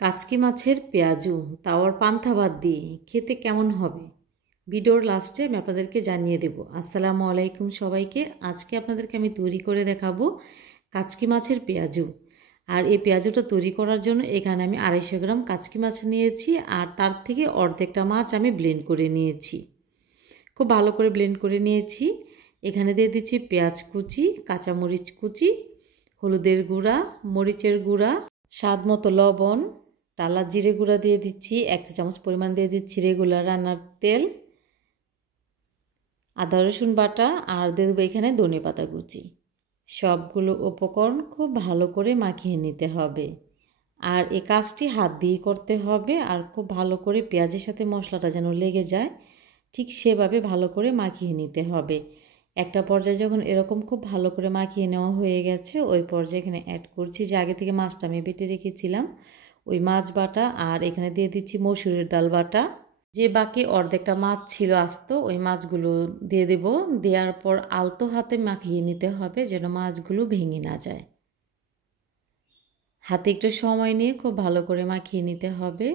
কাচকি মাছের পেঁয়াজু তাওয়ার পান্তা ভাত দিয়ে খেতে কেমন হবে ভিডিওর লাস্টে আমি আপনাদেরকে জানিয়ে দেব। আসসালামু আলাইকুম সবাইকে। আজকে আপনাদেরকে আমি তৈরি করে দেখাবো কাচকি মাছের পেঁয়াজু। আর এই পেঁয়াজুটা তৈরি করার জন্য এখানে আমি 250 গ্রাম কাচকি মাছ নিয়েছি, আর তার থেকে অর্ধেকটা মাছ আমি ব্লেন্ড করে নিয়েছি, খুব ভালো করে ব্লেন্ড করে নিয়েছি। এখানে দিয়ে দিচ্ছি পেঁয়াজ কুচি, কাঁচামরিচ কুচি, হলুদের গুঁড়া, মরিচের গুঁড়া, স্বাদ মতো লবণ, টালা জিরে গুঁড়া দিয়ে দিচ্ছি 1 চা চামচ পরিমাণ, দিয়ে দিচ্ছি রেগুলার রান্নার তেল, আদা রসুন বাটা, আর দিয়ে দেবো এখানে ধনে পাতা কুচি। সবগুলো উপকরণ খুব ভালো করে মাখিয়ে নিতে হবে, আর এই কাজটি হাত দিয়ে করতে হবে। আর খুব ভালো করে পেঁয়াজের সাথে মশলাটা যেন লেগে যায়, ঠিক সেভাবে ভালো করে মাখিয়ে নিতে হবে। একটা পর্যায়ে যখন এরকম খুব ভালো করে মাখিয়ে নেওয়া হয়ে গেছে, ওই পর্যায়ে এখানে অ্যাড করছি যে আগে থেকে মাছটা আমি বেটে রেখেছিলাম ওই মাছ বাটা, আর এখানে দিয়ে দিচ্ছি মসুরের ডাল বাটা। যে বাকি অর্ধেকটা মাছ ছিল আস্ত, ওই মাছগুলো দিয়ে দেব। দেওয়ার পর আলতো হাতে মাখিয়ে নিতে হবে যেন মাছগুলো ভেঙে না যায়। হাতে একটু সময় নিয়ে খুব ভালো করে মাখিয়ে নিতে হবে।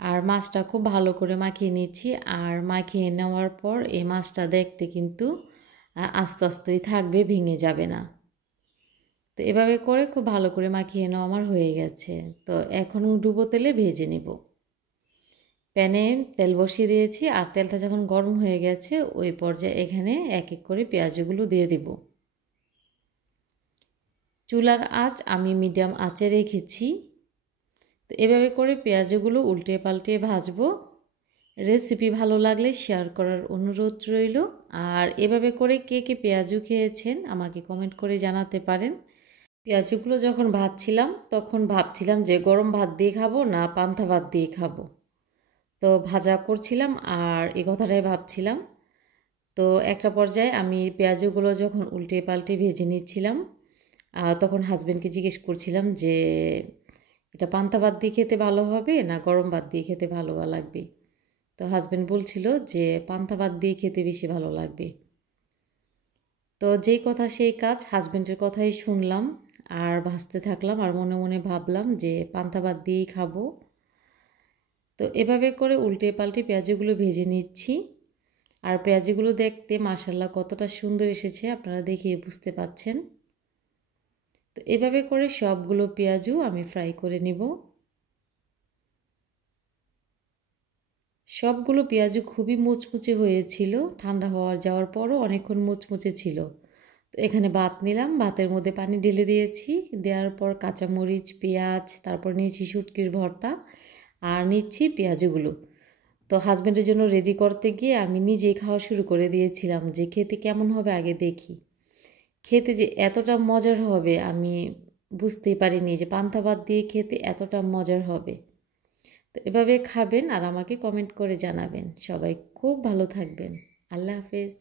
আর মাছটা খুব ভালো করে মাখিয়ে নিচ্ছি। আর মাখিয়ে নেওয়ার পর এই মাছটা দেখতে কিন্তু আস্তে আস্তেই থাকবে, ভেঙে যাবে না। তো এভাবে করে খুব ভালো করে মাখিয়ে নেওয়া আমার হয়ে গেছে। তো এখন ডুবো তেলে ভেজে নেব। প্যানে তেল বসিয়ে দিয়েছি, আর তেলটা যখন গরম হয়ে গেছে ওই পর্যায়ে এখানে এক এক করে পেঁয়াজগুলো দিয়ে দেব। চুলার আঁচ আমি মিডিয়াম আঁচে রেখেছি। তো এভাবে করে পেঁয়াজগুলো উল্টে পাল্টে ভাজবো। রেসিপি ভালো লাগলে শেয়ার করার অনুরোধ রইল। আর এভাবে করে কে কে পেঁয়াজু খেয়েছেন আমাকে কমেন্ট করে জানাতে পারেন। পেঁয়াজুগুলো যখন ভাজছিলাম তখন ভাবছিলাম যে গরম ভাত দিয়ে খাবো না পান্তা ভাত দিয়ে খাবো। তো ভাজা করছিলাম আর এই কথাটাই ভাবছিলাম। তো একটা পর্যায়ে আমি পেঁয়াজগুলো যখন উল্টে পাল্টে ভেজে নিচ্ছিলাম, তখন হাজব্যান্ডকে জিজ্ঞেস করছিলাম যে এটা পান্তা ভাত দিয়ে খেতে ভালো হবে না গরম ভাত দিয়ে খেতে ভালো লাগবে। তো হাজব্যান্ড বলছিল যে পান্তা ভাত দিয়ে খেতে বেশি ভালো লাগবে। তো যেই কথা সেই কাজ, হাজব্যান্ডের কথাই শুনলাম আর ভাজতে থাকলাম, আর মনে মনে ভাবলাম যে পান্তা ভাত দিয়েই খাবো। তো এভাবে করে উল্টে পাল্টে পেঁয়াজগুলো ভেজে নিচ্ছি। আর পেঁয়াজগুলো দেখতে মাশাআল্লাহ কতটা সুন্দর এসেছে আপনারা দেখে বুঝতে পাচ্ছেন। তো এভাবে করে সবগুলো পেঁয়াজু আমি ফ্রাই করে নিব। সবগুলো পেঁয়াজু খুবই মুচমুচে হয়েছিল, ঠান্ডা যাওয়ার পরও অনেকক্ষণ মুচমুচে ছিল। তো এখানে ভাত নিলাম, ভাতের মধ্যে পানি ঢেলে দিয়েছি। দেওয়ার পর কাঁচামরিচ, পেঁয়াজ, তারপর নিয়েছি শুটকির ভর্তা, আর নিচ্ছি পেঁয়াজগুলো। তো হাজব্যান্ডের জন্য রেডি করতে গিয়ে আমি নিজেই খাওয়া শুরু করে দিয়েছিলাম যে খেতে কেমন হবে আগে দেখি। খেতে যে এতটা মজার হবে আমি বুঝতেই পারিনি যে পান্তা ভাত দিয়ে খেতে এতটা মজার হবে। তো এভাবে খাবেন আর আমাকে কমেন্ট করে জানাবেন। সবাই খুব ভালো থাকবেন। আল্লাহ হাফেজ।